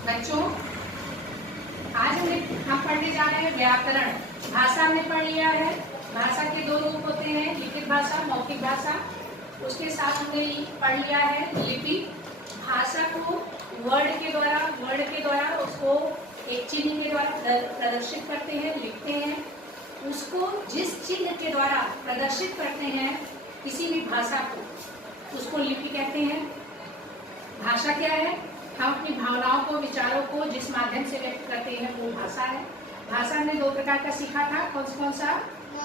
बच्चों आज हम पढ़ने जा रहे हैं व्याकरण। भाषा हमने पढ़ लिया है। भाषा के दो रूप होते हैं, लिखित भाषा, मौखिक भाषा। उसके साथ हमने पढ़ लिया है लिपि। भाषा को वर्ड के द्वारा उसको एक चिन्ह के द्वारा प्रदर्शित करते हैं, लिखते हैं। उसको जिस चिन्ह के द्वारा प्रदर्शित करते हैं किसी भी भाषा को, उसको लिपि कहते हैं। भाषा क्या है? हम अपनी भावनाओं को, विचारों को जिस माध्यम से व्यक्त करते हैं वो भाषा है। भाषा हमने दो प्रकार का सीखा था। कौन सा?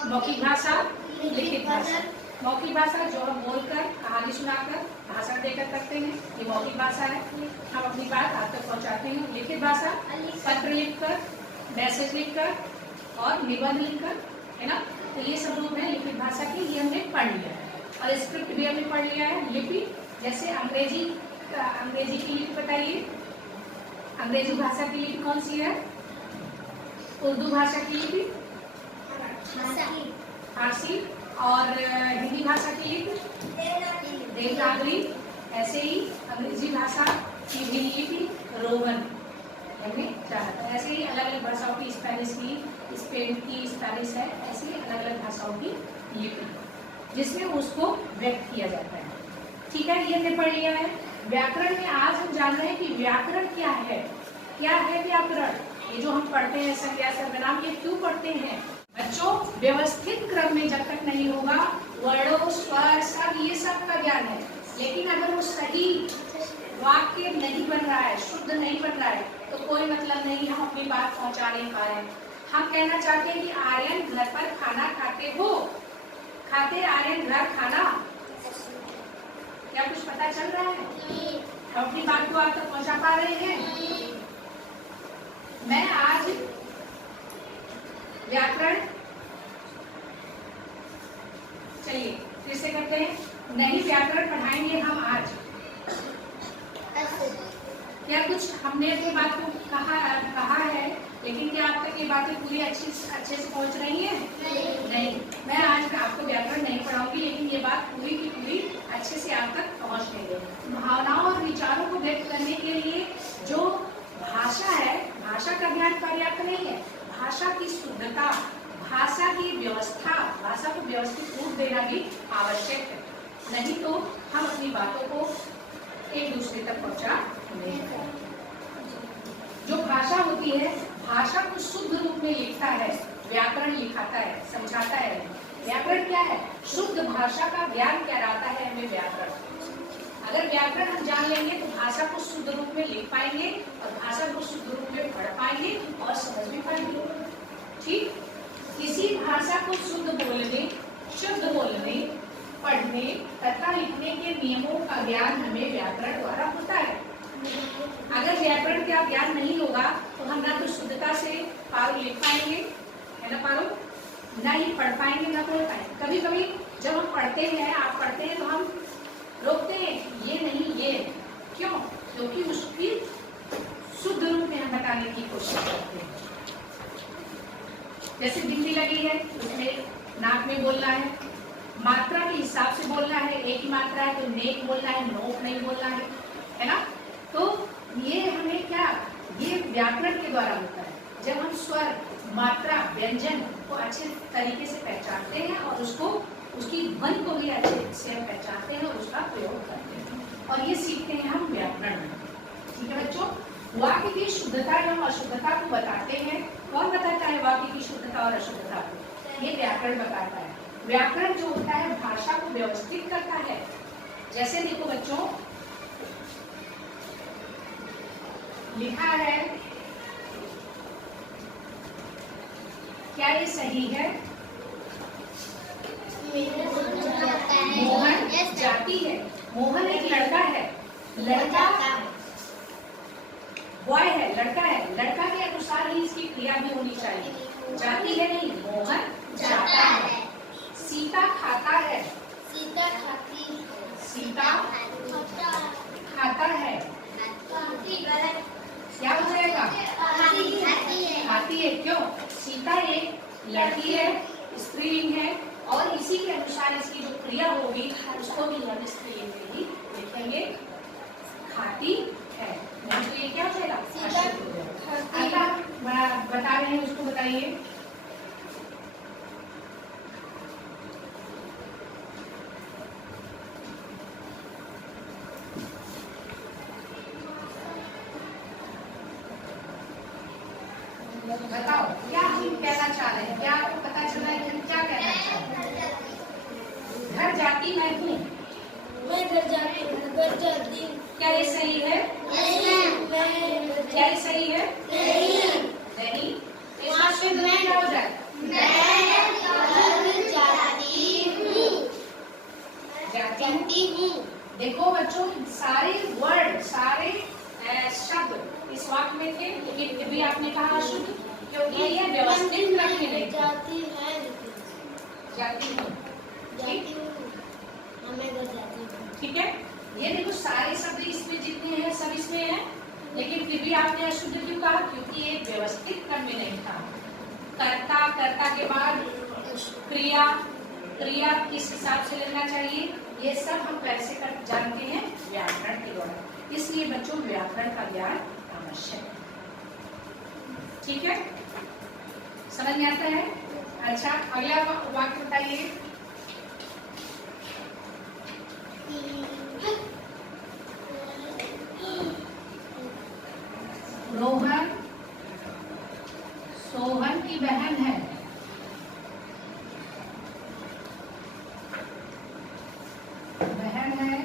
मौखिक भाषा, लिखित भाषा। मौखिक भाषा जो हम बोलकर, कहानी सुनाकर, भाषण देकर करते हैं, ये मौखिक भाषा है। हम अपनी बात आप तक पहुंचाते हैं। लिखित भाषा पत्र लिखकर, मैसेज लिखकर और निबंध लिखकर, है ना। तो ये सब रूप है लिखित भाषा की, ये हमने पढ़ लिया है। और स्क्रिप्ट भी हमने पढ़ लिया है। लिपि जैसे अंग्रेजी की लिपि बताइए। अंग्रेजी भाषा की लिपि कौन सी है? उर्दू भाषा की लिपि फारसी। और हिंदी भाषा की लिपि देवनागरी। ऐसे ही अंग्रेजी भाषा की भी लिपि रोमन हमने जाना था। ऐसे ही अलग अलग भाषाओं की, स्पेनिश की, स्पेन की स्पेनिश है, ऐसे अलग अलग भाषाओं की लिपि जिसमें उसको व्यक्त किया जाता है। ठीक है, ये हमने पढ़ लिया है। व्याकरण में आज हम जान रहे हैं कि व्याकरण क्या है। क्या है व्याकरण? ये जो हम पढ़ते हैं संज्ञा सर्वनाम, ये क्यों पढ़ते हैं बच्चों? व्यवस्थित क्रम में जब तक नहीं होगा, वर्णों, स्वर, सब ये सब का ज्ञान है। लेकिन अगर वो सही वाक्य नहीं बन रहा है, शुद्ध नहीं बन रहा है, तो कोई मतलब नहीं, हम अपनी बात पहुंचा नहीं पा रहे हैं। हम कहना चाहते हैं कि आर्यन घर पर खाना खाते हो। खाते आर्यन घर खाना? क्या कुछ पता चल रहा है? हम अपनी बात को आप तक पहुंचा पा रहे हैं? मैं आज व्याकरण, चलिए फिर से करते हैं। नहीं व्याकरण पढ़ाएंगे हम आज। क्या कुछ हमने अपनी बात को कहा है, लेकिन क्या आप तक ये बातें पूरी अच्छे से पहुंच रही हैं? नहीं। मैं आज आपको व्याकरण नहीं पढ़ाऊंगी, लेकिन ये बात पूरी की पूरी अच्छे से आप तक पहुंच गई। भावनाओं और विचारों को व्यक्त करने के लिए जो भाषा है, भाषा का ज्ञान पर्याप्त नहीं है। भाषा की शुद्धता, भाषा की व्यवस्था, भाषा को व्यवस्थित रूप देना भी आवश्यक है। नहीं तो हम अपनी बातों को एक दूसरे तक पहुंचा नहीं पाएंगे। जो भाषा होती है, भाषा को शुद्ध रूप में लिखता है, व्याकरण लिखाता है, समझाता है। व्याकरण क्या है? शुद्ध भाषा का ज्ञान कहलाता है हमें व्याकरण। अगर व्याकरण हम जान लेंगे तो भाषा को शुद्ध रूप में लिख पाएंगे और भाषा को शुद्ध रूप में पढ़ पाएंगे और समझ भी पाएंगे। ठीक? किसी भाषा को शुद्ध बोलने, पढ़ने तथा लिखने के नियमों का ज्ञान हमें व्याकरण द्वारा होता है। अगर व्याकरण का ज्ञान नहीं होगा तो हम ना तो शुद्धता से पारो लिख पाएंगे, है ना पारो, ना ही पढ़ पाएंगे, ना पढ़ पाएंगे। कभी कभी जब हम पढ़ते हैं, आप पढ़ते हैं, तो हम रोकते हैं, ये नहीं ये। क्यों? क्योंकि उसकी शुद्ध रूप में हम बताने की कोशिश करते हैं। जैसे बिंदी लगी है, उसमें नाक में बोलना है, मात्रा के हिसाब से बोलना है। एक ही मात्रा है तो नेक बोलना है, नोक नहीं बोलना है ना। तो ये हमें क्या, ये व्याकरण के द्वारा होता है। जब हम स्वर, मात्रा, व्यंजन को अच्छे तरीके से पहचानते हैं और उसकी ध्वनि को भी अच्छे से पहचानते हैं और उसका प्रयोग करते हैं, और ये सीखते हैं हम व्याकरण में। ठीक है बच्चों, वाक्य की शुद्धता एवं अशुद्धता को बताते हैं। कौन बताता है वाक्य की शुद्धता और अशुद्धता को? ये व्याकरण बताता है। व्याकरण जो होता है भाषा को व्यवस्थित करता है। जैसे देखो बच्चों, लिखा है, क्या ये सही है? मोहन जाती है। मोहन एक लड़का है। लड़का बॉय है, लड़का है। लड़का के अनुसार ही इसकी क्रिया भी होनी चाहिए। जाती है नहीं, मोहन जाता है। सीता खाता है। सीता खाता है। क्या हो जाएगा? खाती है। क्यों? सीता एक लड़की है, स्त्रीलिंग है, और इसी के अनुसार इसकी जो क्रिया होगी उसको भी हम स्त्रीलिंग में ही लिखेंगे, खाती है। तो ये क्या हो जाएगा? बताओ क्या हम कहना चाह रहे हैं, क्या आपको पता चला है कि हम क्या कहना चाह रहे हैं? घर जाती मैं हूँ, मैं घर जाती हूँ, घर जाती हूँ। क्या ये सही है? नहीं। क्या ये सही है? नहीं। इसका शुद्ध में क्या हो जाए? जाती हूँ। देखो बच्चों, सारे वर्ड, सारे शब्द इस वाक्य में थे, लेकिन फिर भी आपने कहा अशुद्ध, क्योंकि ये व्यवस्थित क्रम में नहीं था। जाती है, जाती हूँ, जाती हूँ, हमें घर जाती हूँ। ठीक है। ये देखो सारे शब्द इसमें जितने हैं सब इसमें हैं, लेकिन फिर भी आपने अशुद्ध क्यों कहा? क्योंकि ये व्यवस्थित क्रम में नहीं था। कर्ता, कर्ता के बाद क्रिया, क्रिया किस हिसाब से लेना चाहिए, ये सब हम कैसे कर जानते हैं? व्याकरण के द्वारा। इसलिए बच्चों व्याकरण का ज्ञान आवश्यक है, ठीक है? समझ में आता है? अच्छा, अगला वाक्य बताइए। रोहन सोहन की बहन है। बहन है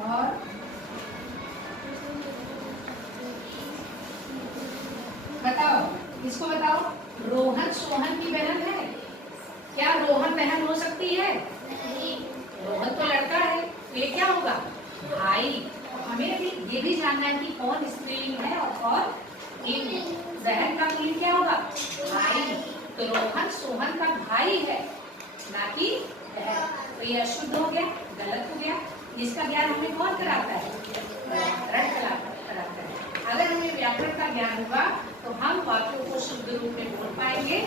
और बताओ, इसको बताओ, रोहन सोहन की बहन है। क्या रोहन बहन हो सकती है? रोहन तो लड़का है, तो ये क्या होगा? भाई। हमें अभी ये भी जानना है कि कौन स्त्रीलिंग है और कौन लिंग। बहन का लिंग क्या होगा? भाई। तो रोहन सोहन का भाई है, ना कि बहन। तो ये अशुद्ध हो गया, गलत हो गया। इसका ज्ञान हमें कौन कराता है? व्याकरण कराता है। अगर हमें व्याकरण का ज्ञान होगा तो हम वाक्यों को शुद्ध रूप में बोल पाएंगे,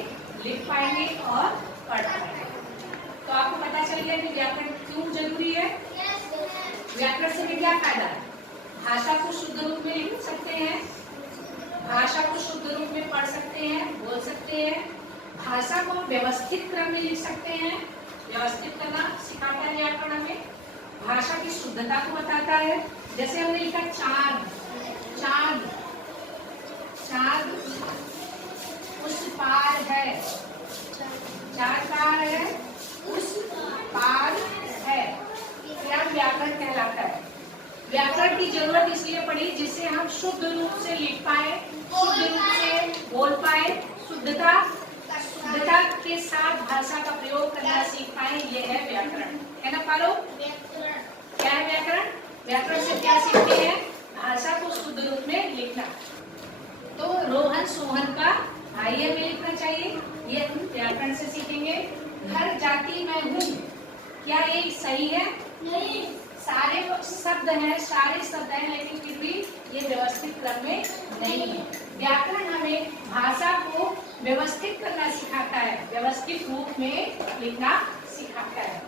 लिख पाएंगे और पढ़ पाएंगे। तो आपको पता चल गया कि व्याकरण क्यों जरूरी है। व्याकरण से क्या फायदा है? भाषा को शुद्ध रूप में लिख सकते हैं, भाषा को शुद्ध रूप में पढ़ सकते हैं, बोल सकते हैं, भाषा को व्यवस्थित क्रम में लिख सकते हैं। व्यवस्थित करना सिखाता है व्याकरण हमें, भाषा की शुद्धता को बताता है। जैसे हमने लिखा चांद, चांद, चांद उस पार है। चांद कहाँ है? उस पार है। क्या व्याकरण कहलाता है? व्याकरण की जरूरत इसलिए पड़ी जिससे हम शुद्ध रूप से लिख पाए, शुद्ध रूप से बोल पाए, शुद्धता के साथ भाषा का प्रयोग करना सीख पाए। ये है व्याकरण, है ना पारो? क्या है व्याकरण? व्याकरण से क्या सीखते हैं? भाषा को शुद्ध रूप में लिखना। तो रोहन सोहन का भाई हमें लिखना चाहिए, ये हम व्याकरण से सीखेंगे। घर जाती मैं हूँ, क्या ये सही है? नहीं। सारे शब्द हैं, सारे शब्द हैं, लेकिन फिर भी ये व्यवस्थित क्रम में नहीं है। व्याकरण हमें भाषा को व्यवस्थित करना सिखाता है, व्यवस्थित रूप में लिखना सिखाता है।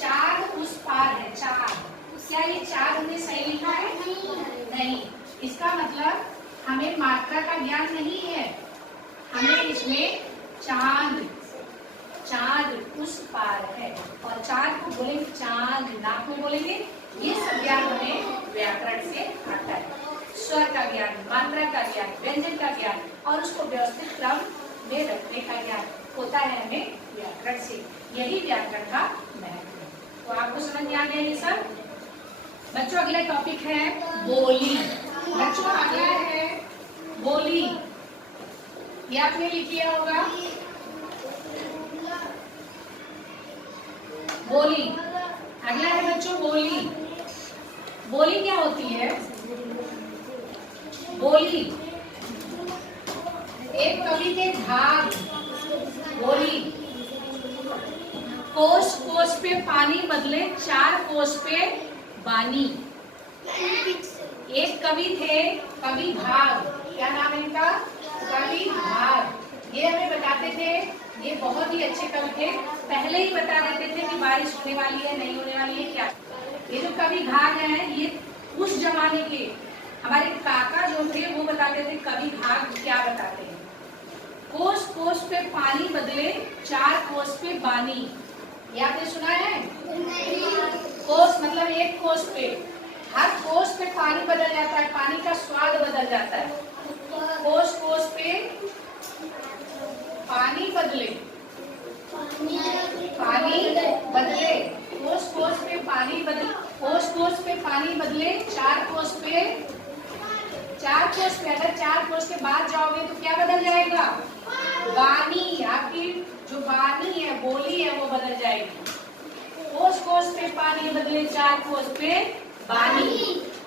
चार उस पार है, चार। क्या ये चार हमने सही लिखा है? नहीं। इसका मतलब हमें मात्रा का ज्ञान नहीं है, हमें इसमें चांद, चांद उस पार है, और चांद को बोलेंगे चांद, नाक में बोलेंगे। ये सब ज्ञान हमें व्याकरण से आता है। स्वर का ज्ञान, मात्रा का ज्ञान, व्यंजन का ज्ञान और उसको व्यवस्थित क्रम में रखने का ज्ञान होता है हमें व्याकरण से। यही व्याकरण का महत्व है। तो आपको समझ में आ गया ये सब? बच्चों अगला टॉपिक है बोली। बच्चों अगला है बोली, ये आपने लिख लिया होगा। बोली अगला है बच्चों बोली। बोली क्या होती है? बोली एक कवि के भाग। बोली कोस कोस पे पानी बदले, चार कोस पे बानी। एक कवि थे, कवि भाग। क्या नाम है इनका? कवि भाग। ये हमें बताते थे, ये बहुत ही अच्छे कवि थे, पहले ही बता देते थे कि बारिश होने वाली है, नहीं होने वाली है, क्या। ये जो कवि भाग हैं, ये उस जमाने के हमारे काका जो थे वो बताते थे कवि भाग क्या बताते हैं। कोस कोस पे पानी बदले, चार कोस पे बानी। ये आपने सुना है? कोस मतलब एक कोस पे, हर कोस पे पानी बदल जाता है, पानी का स्वाद बदल जाता है। कोस कोस पे पानी बदले, पानी बदले, कोस कोस पे पानी बदले, कोस कोस पे पानी बदले, चार कोस पे, चार कोस पे, अगर चार कोस के बाद जाओगे तो क्या बदल जाएगा? वाणी, आपकी जो वाणी है, बोली है, वो बदल जाएगी। कोस कोस पे पानी बदले, चार कोस पे वाणी।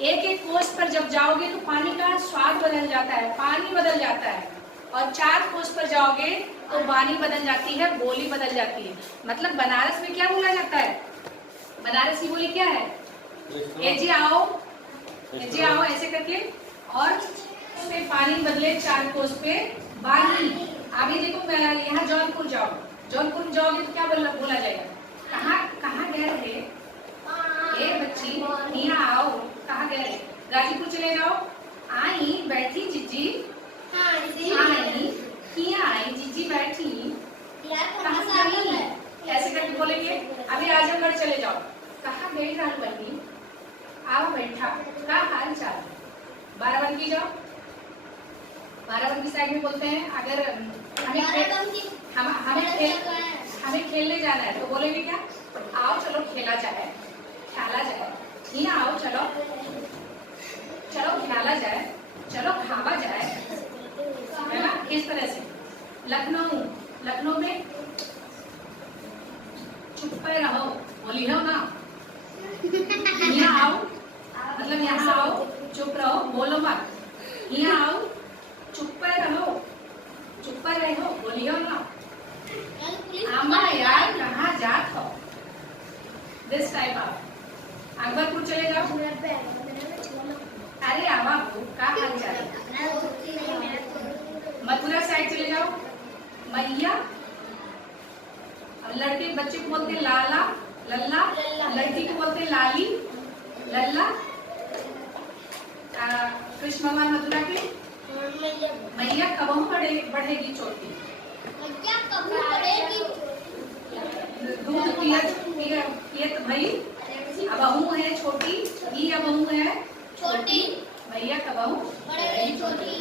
एक एक कोस पर जब जाओगे तो पानी का स्वाद बदल जाता है, पानी बदल जाता है। और चार कोस पर जाओगे तो वाणी बदल जाती है, बोली बदल जाती है। मतलब बनारस में क्या बोला जाता है? बनारस की बोली क्या है? ए जी आओ, ए जी आओ, ऐसे करके। और उसमें पानी बदले, चार कोस पे वाणी। अभी देखो यहाँ जौनपुर जाओ, जौनपुर में जाओगे तो क्या बोला जाएगा? कहाँ गए थे ए बच्ची, यहाँ आओ, कहाँ गए? गाजीपुर चले जाओ, आई बैठी जीजी, आई यहाँ आई जीजी बैठी, कहाँ गई? ऐसे करके बोलेंगे। अभी आजमगढ़ चले जाओ, कहाँ गई राल बनी, आओ बैठा, क्या हाल चाल? बाराबंकी जाओ, बाराबंकी साइड में बोलते हैं अगर हमें खेलने जाना है तो बोलेंगे क्या? आओ चलो खेला जाए, खेला जाए, यहाँ आओ चलो, चलो खेला जाए, चलो खावा जाए, है ना? इस तरह से। लखनऊ, लखनऊ में चुप पे रहो, बोली हो ना, यहाँ आओ, मतलब यहाँ आओ, चुप रहो, बोलो मत, यहाँ आओ, चुप पे रहो, चुप पे रहो, बोली हो ना। आमा यार कहाँ जात हो? दिस टाइप आप अकबरपुर चले जाओ, अरे आवा को का हाल चाल? मथुरा साइड चले जाओ, मैया, लड़के बच्चे को बोलते लाला, लल्ला, लड़की को बोलते लाली, लल्ला। कृष्ण भगवान मथुरा के मैया कबहू बढ़ेगी चोटी, दूध पियत भई, अबहू है छोटी, ही अबहू है छोटी, भैया कबहू बढ़ेगी छोटी।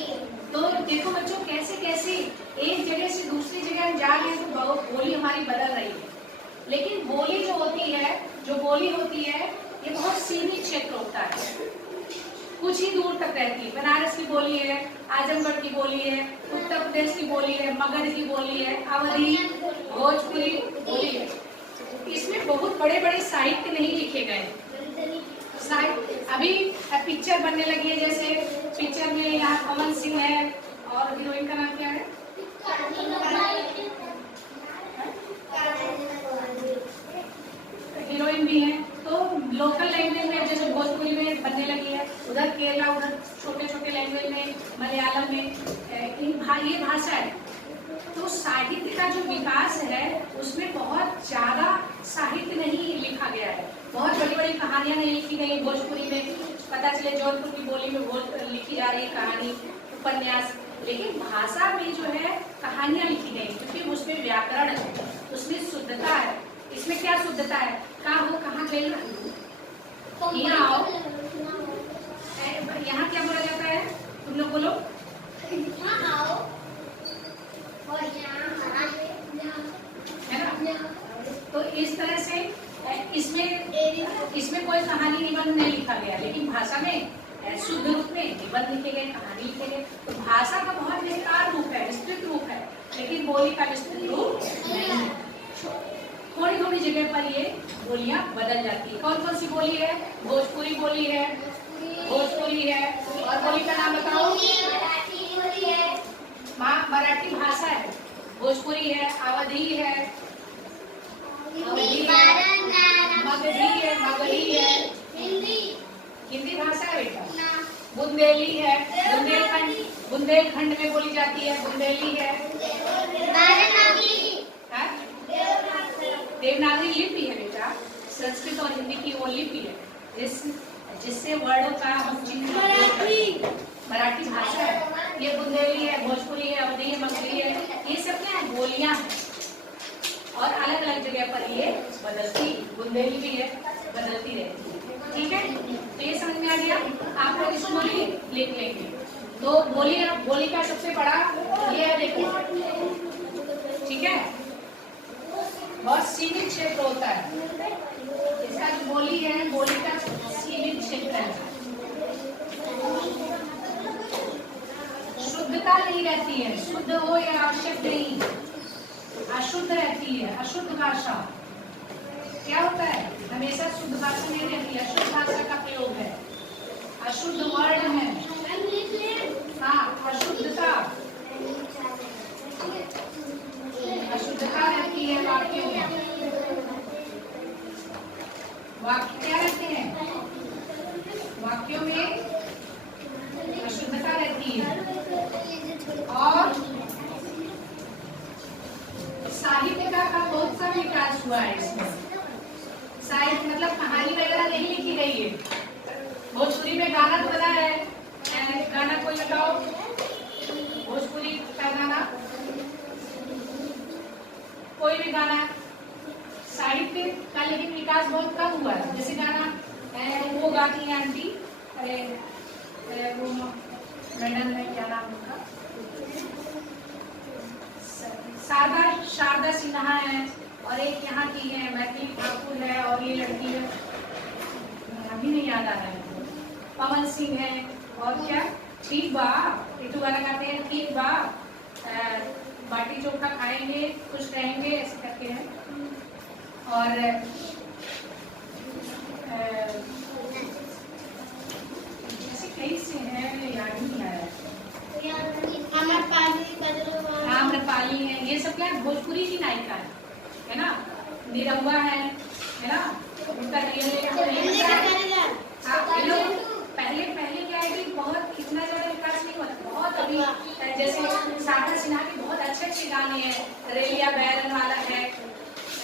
तो देखो बच्चों कैसे कैसे एक जगह से दूसरी जगह हम जा रहे हैं तो बोली हमारी बदल रही है। लेकिन बोली जो होती है, जो बोली होती है, ये बहुत सीमित क्षेत्र होता है, कुछ ही दूर तक रहती है। बनारस की बोली है, आजमगढ़ की बोली है, उत्तर प्रदेश की बोली है, मगध की बोली है, अवधी, भोजपुरी बोली है। इसमें बहुत बड़े बड़े साहित्य नहीं लिखे गए। अभी पिक्चर बनने लगी है, जैसे पिक्चर में यहाँ कमल सिंह है और हीरोइन का नाम क्या है? हीरोइन भी है। तो लोकल लैंग्वेज में जैसे भोजपुरी में बनने लगी है, उधर केरला, उधर छोटे छोटे लैंग्वेज में, मलयालम में ये भाषा है। तो साहित्य का जो विकास है उसमें बहुत ज्यादा साहित्य नहीं लिखा गया है, बहुत बड़ी बड़ी कहानियां नहीं लिखी गई। भोजपुरी में पता चले जौनपुर की बोली में लिखी जा रही कहानी, उपन्यास, लेकिन भाषा में जो है कहानियां लिखी गई, क्योंकि उसमें व्याकरण है, उसमें शुद्धता है। इसमें क्या शुद्धता है? कहाँ गई, यहाँ आओ, यहाँ क्या बोला जाता है? तुम लोग बोलो, है ना? तो इस तरह से इसमें कोई कहानी निबंध नहीं लिखा गया, लेकिन भाषा में शुद्ध रूप में निबंध लिखे गए, कहानी लिखे गए। तो भाषा का बहुत विस्तार रूप है, विस्तृत रूप है, लेकिन बोली का विस्तृत रूप नहीं है। थोड़ी थोड़ी जगह पर ये बोलियां बदल जाती है। कौन कौन सी बोली है? भोजपुरी बोली है, भोजपुरी है, और बोली का नाम बताओ? मराठी भाषा है, भोजपुरी है, अवधी है, मगधी है, हिंदी भाषा है बेटा, बुंदेली है, बुंदेलखंड में बोली जाती है, बुंदेली है, देवनागरी लिपि है बेटा, संस्कृत और हिंदी की वो लिपि है जिससे वर्णों का हम चिन्ह, मराठी भाषा है, ये बुंदेली है, भोजपुरी है, अवधी है, मगधी है, ये सब क्या है? बोलियां हैं। और अलग अलग जगह पर ये बदलती, बुंदेली भी है, बदलती रहती है। ठीक है। तो ये समझ में आ गया। आप लोग इसको भी लिख लेंगे। तो बोली का सबसे बड़ा ये है, देखो, ठीक है, बहुत सीमित क्षेत्र होता है इसका। जो बोली है, बोली का सीमित क्षेत्र है, शुद्धता नहीं रहती है, शुद्ध हो या आवश्यक नहीं, अशुद्ध रहती है। अशुद्ध भाषा क्या होता है, हमेशा शुद्ध भाषा नहीं रहती है, अशुद्ध भाषा का प्रयोग है, अशुद्ध वर्ण है। हाँ, अशुद्धता रहती है वाक्यों में। वाक्य क्या रहते हैं, वाक्यों में अशुद्धता रहती है। और साहित्य का बहुत सा विकास हुआ है इसमें। साहित्य मतलब कहानी वगैरह नहीं लिखी गई है। भोजपुरी में गाना तो बना है, गाना कोई बताओ, भोजपुरी का गाना, कोई भी गाना। साहित्य का लेकिन विकास बहुत कम हुआ है। जैसे गाना वो गाती है आंटी, वो मैडम है, क्या नाम उनका, शारदा सिन्हा है, और एक यहाँ की है मैथिली ठाकुर है, और ये लड़की है, अभी नहीं याद आ रहा है, पवन सिंह है, और क्या, ठीक बा, ऋतु वाला गाते हैं, ठीक बा, बाटी चोखा खाएंगे खुश रहेंगे, ऐसे करके है। और ऐसे कई से हैं, याद नहीं आ रहा है। आम्रपाली है, ये सब क्या है, भोजपुरी की नायिका है ना। निरहुआ है ना, उनका पहले क्या है कि बहुत इतना ज्यादा विकास नहीं हुआ, बहुत अभी जैसे शारदा सिन्हा के बहुत अच्छे गाने हैं, रेलिया बैरन वाला है,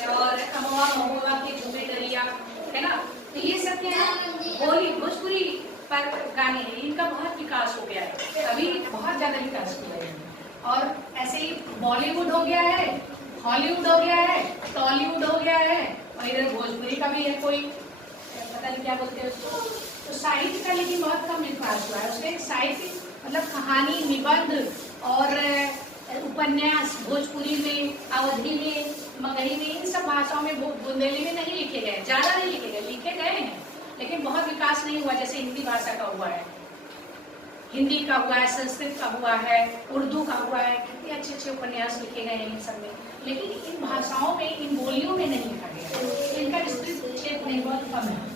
और अमवा महुआ की झूमे दरिया है ना। तो ये सब क्या है, भोजपुरी पर गाने हैं, इनका बहुत विकास हो गया है, अभी बहुत ज्यादा विकास हुआ है। और ऐसे ही बॉलीवुड हो गया है, हॉलीवुड हो गया है, टॉलीवुड हो गया है, और इधर भोजपुरी का भी है, कोई पता नहीं क्या बोलते हैं उसको। तो साहित्य का लेकिन बहुत कम विकास हुआ है। उसके साहित्य मतलब कहानी, निबंध और उपन्यास भोजपुरी में, अवधी में, मगही में, इन सब भाषाओं में, बुंदेली में नहीं लिखे गए, ज्यादा नहीं लिखे गए, लिखे गए हैं लेकिन बहुत विकास नहीं हुआ। जैसे हिंदी भाषा का हुआ है, हिंदी का हुआ है, संस्कृत का हुआ है, उर्दू का हुआ है, कितने अच्छे अच्छे उपन्यास लिखे गए हैं इन सब में, लेकिन इन भाषाओं में, इन बोलियों में नहीं लिखा गया, इनका विस्तृत क्षेत्र नहीं, बहुत कम है।